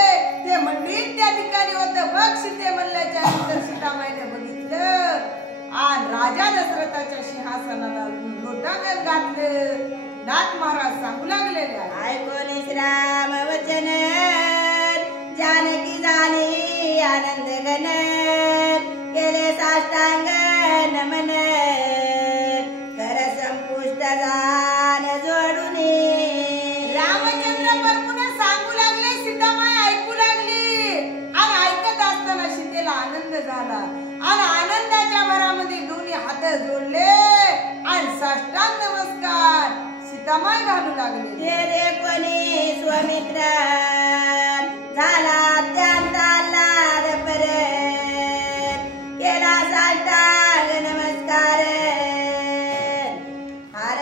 ते मंडित त्या ठिकाणी होतं. बघ सीते म्हणल्याच्या नंतर सीतामाईने बघितलं आणि राजा दशरथाच्या सिंहासनाला लोटांगण घातलं. नाथ महाराज सांगू लागलेले आहे. ऐकोनी श्राम वचन जानकी झाली आनंद घन केले साष्टांग नमन कर संपुष्ट जान जोडून. रामचंद्र प्रभूने सांगू लागले, सीतामाई ऐकू लागली आणि ऐकत असताना सीतेला आनंद झाला आणि आनंदाच्या भरामध्ये दोन्ही हात जोडले आणि साष्टांग नमस्कार सीतामाई घालू लागले. रे कोणी स्वमित्र झाला अत्यंत आल्हाद परत केला साष्टांग नमस्कार हार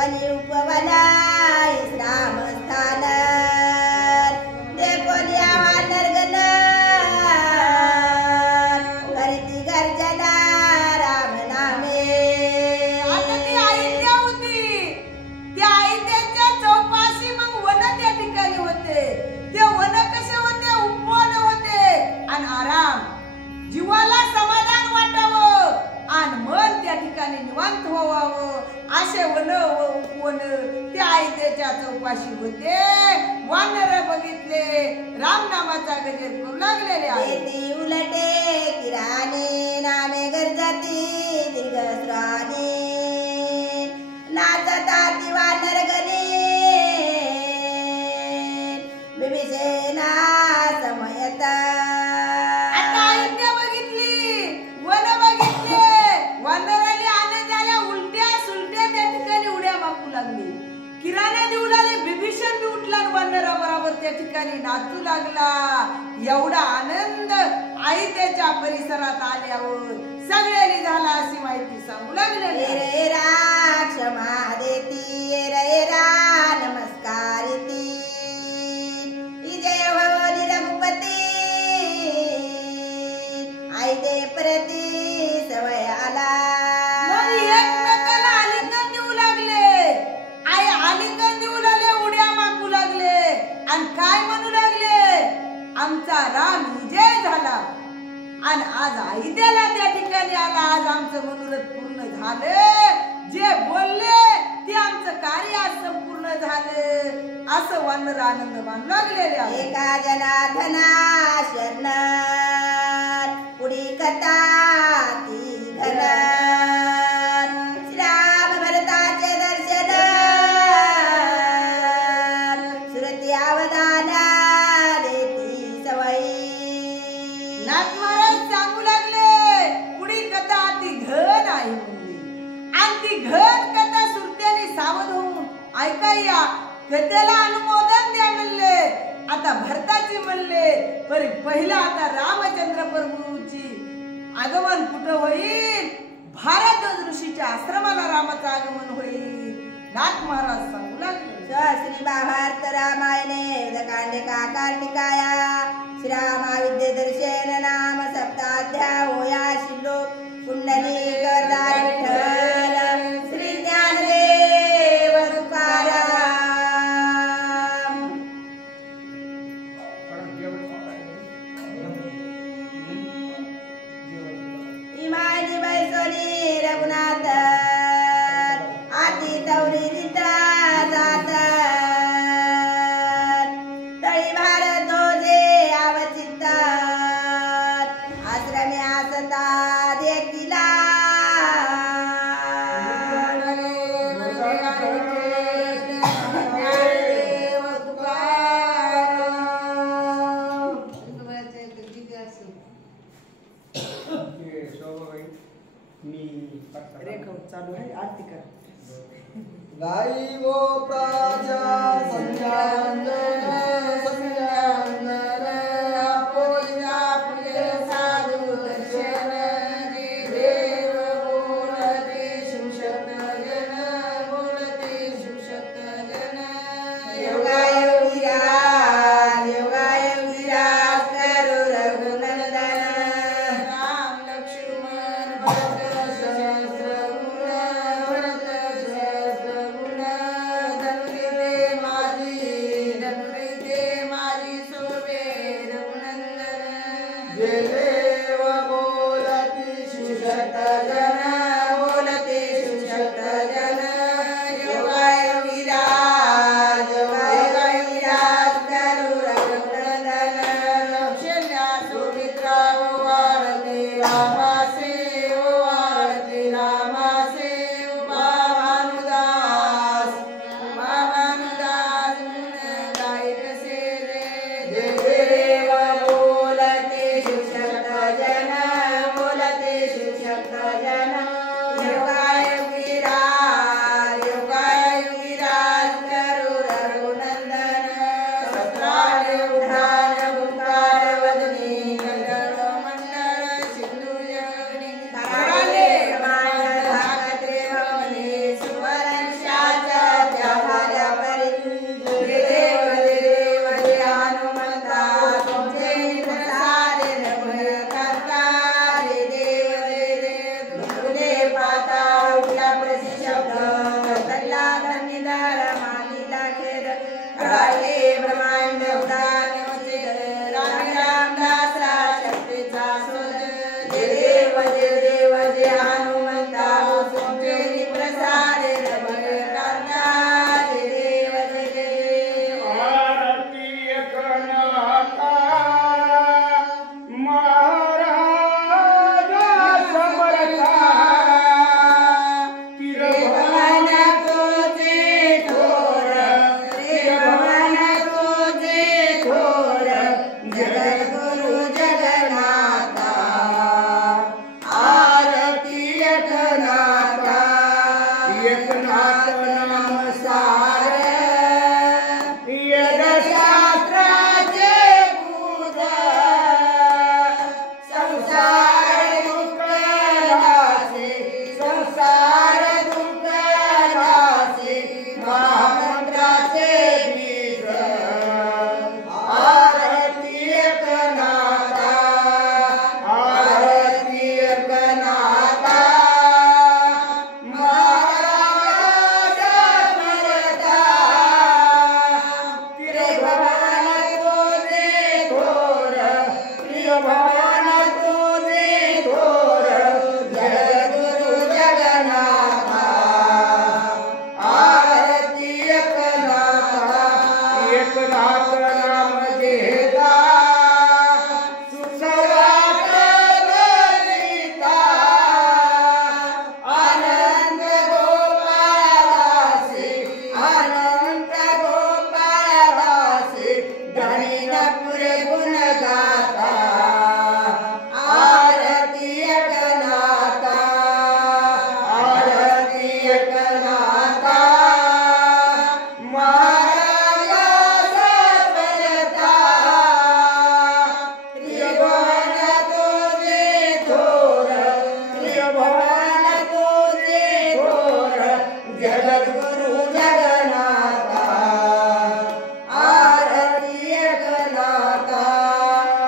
वनी उपवना विश्राम स्थान ते पोलिया वानरगण करीती गर्जना राम नामे. आता ती अयोध्या होती. त्या अयोध्येच्या चौपाशी मग वन त्या ठिकाणी होते. ते वन कसे होते? उपवन होते. आणि आराम, जीवाला समाधान वाटावं आणि मन त्या ठिकाणी निवांत व्हावं असे वन व उपवन त्या अयोध्येच्या चौपाशी होते. वानर बघितले, राम नामाचा गजर करू लागलेले आहे. येती उलटे किराणे नामे गरजती दीर्घस्राने नाचताती वानरगणे बिभीषणा समयत. आता अयोध्या बघितली, वन बघितले, वानराली आनंद झाला. उलट्या सुलट्या त्या ठिकाणी उड्या मागू लागली. किराणा देऊ लागले. बिभीषण बी उठला आणि वानरा बरोबर त्या ठिकाणी नाचू लागला. एवढा आनंद अयोध्येच्या परिसरात आल्यावर सगळ्यांनी झाला अशी माहिती सांगू लागले. रे रा क्षमा देती रे रा नमस्कारिती जय भवानी रघुपती आई दे प्रती सवय आला. मग एकमेकाला आलिंगन देऊ लागले. आई आलिंगन देऊ लागले, उड्या मागू लागले आणि काय म्हणू लागले? आमचा राम विजय झाला आणि आज अयोध्येला त्या ठिकाणी आला. आज आमचं मनोरथ पूर्ण झालं. जे बोलले ते आमचं कार्य आज संपूर्ण झालं असं वानर आनंद मानू लागलेले आहे. एका जनार्दना शरण पुढी कथा ती घन श्रीराम भरताचे दर्शन सुरती अवधाना देती सवयी. नाथ महाराज सांगू लागले, पुढी कथा ती घन आहे म्हणली. आणि ती घन कथा सुरत्याने सावध होऊन ऐकाया. कथेला अनुमोदन द्या म्हणले. आता भरताची म्हणले, पण पहिला आता रामचंद्र प्रभूची आगमन कुठं होईल? भारत ऋषीच्या आश्रमाला रामाचं आगमन होईल. नाथ महाराज सांगू लागले. श्री भावार्थ रामायणे वेदकांडे का कार्तिकाया श्रीरामाविद्ये दर्शन नाम सप्ताध्याय होया श्लोक कुंडली करदार विठ्ठल श्री ज्ञानदेव तुकाराम. इमानी बैसोली रघुनाथ आती तवरी रिता जात तळी भारत दोजे आवचित आश्रमे आसता देखिला. चालू आहे आरती कर. गाई गो प्राजा संध्यावंदन संध्यावंदन आपोया प्रिय साधु दर्शन देव बोलते शिवशतगण बोलते शिवशतगण. योगायोगिरा योगायोगिरा करू रघुनंदन राम लक्ष्मण भरत सहस्रगुण भरत सहस्रगुण धनुर्विद्ये माझी मातीला खेद कळाले ब्रह्मांड उदार राम रामदासा शक्तीचा शोध जे देव जे हनुमंता सोमेरी प्रसादे करता जे देव आरती कनाता महाराज समर्था भगवान तुझे थोर भगवान तुझे थोर जगद्गुरु जगन्नाथा आरती एकनाथा एकनाथ नमस्कार शास्त्राचे पूज संसार दुःख नासे महामंत्राचे बीज आरती एकनाथा महाराज स्मरता भगवान तुझे थोर भगवान तुझे थोर जगद्गुरु जगन्नाथा आरती एकनाथा एकनाथ नाम घेता सुसवाट गणिता अनंत गोपाळासी धनीन पुरे गुण गाता आरती एकनाथा महाराज स्मरता त्रिभुवन तुझे थोर त्रिभुवन तुझे थोर जगद्गुरु जगन्नाथा आरती एकनाथा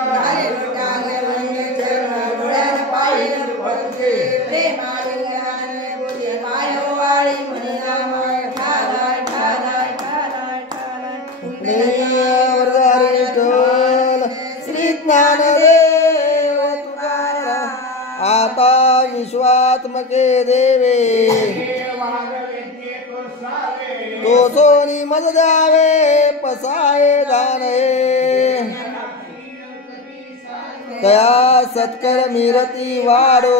घाले लुटाले वन्य चरण डोळ्यात पाहिलं भक्ती प्रेमाने गाणे बोले मायवाळी म्हणे रामाय ठाला ठाला ठाला ठाला श्री ज्ञानदेव तुकाराम आता विश्वात्मके देवे तो सोनी मज द्यावे पसाये दाने तया सत्कर मिरती वाढो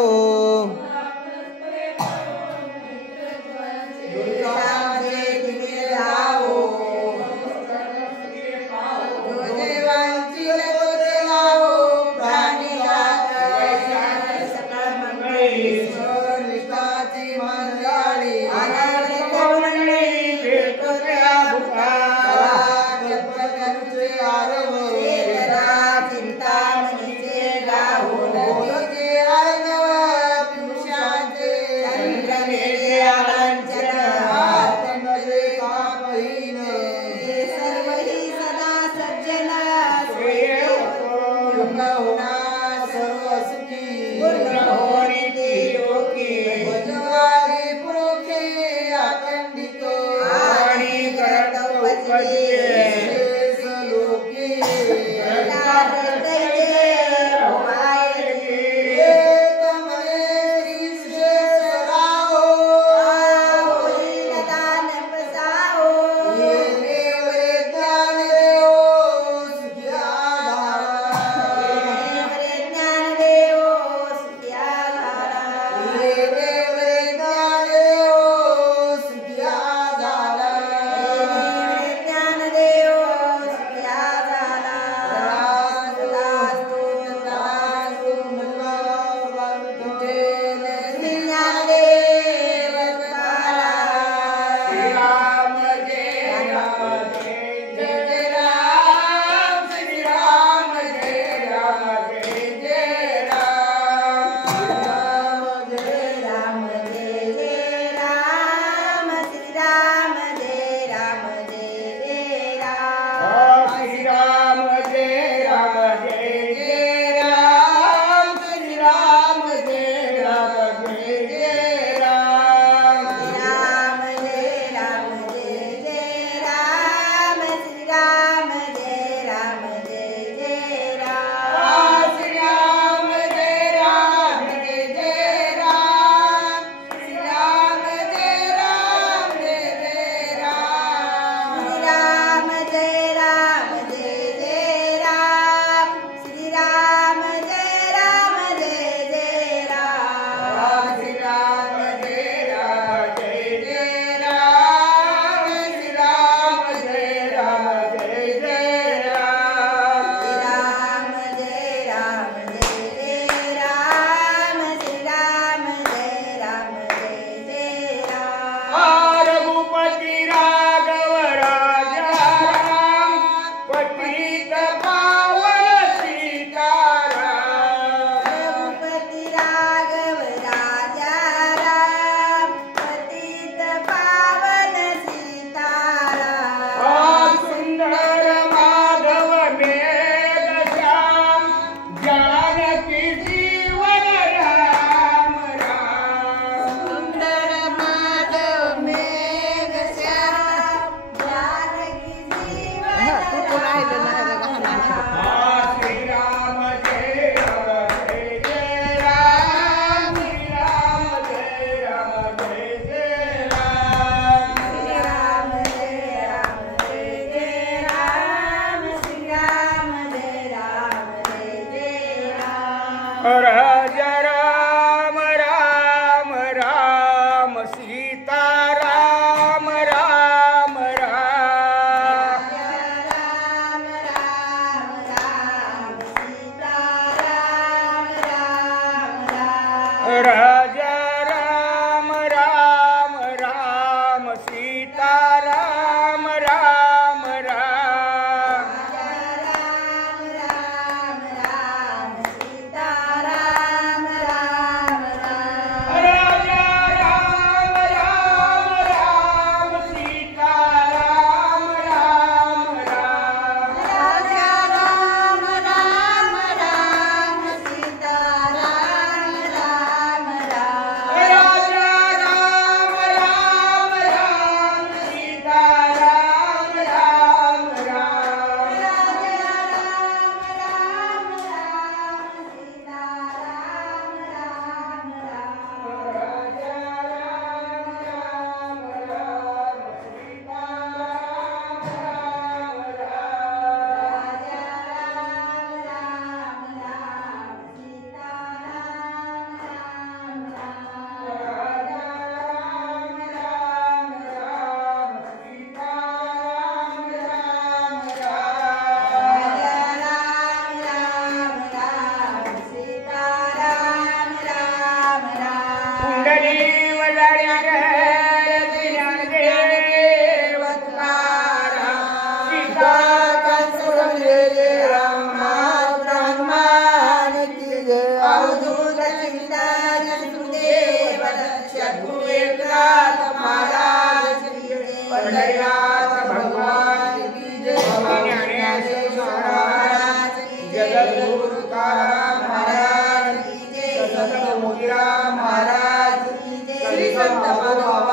रघुनाथ भगवान की जय ज्ञानेश्वर महाराज जगद्गुरु तुकाराम महाराज की जय संत मोतीराम महाराज श्री संत बाबा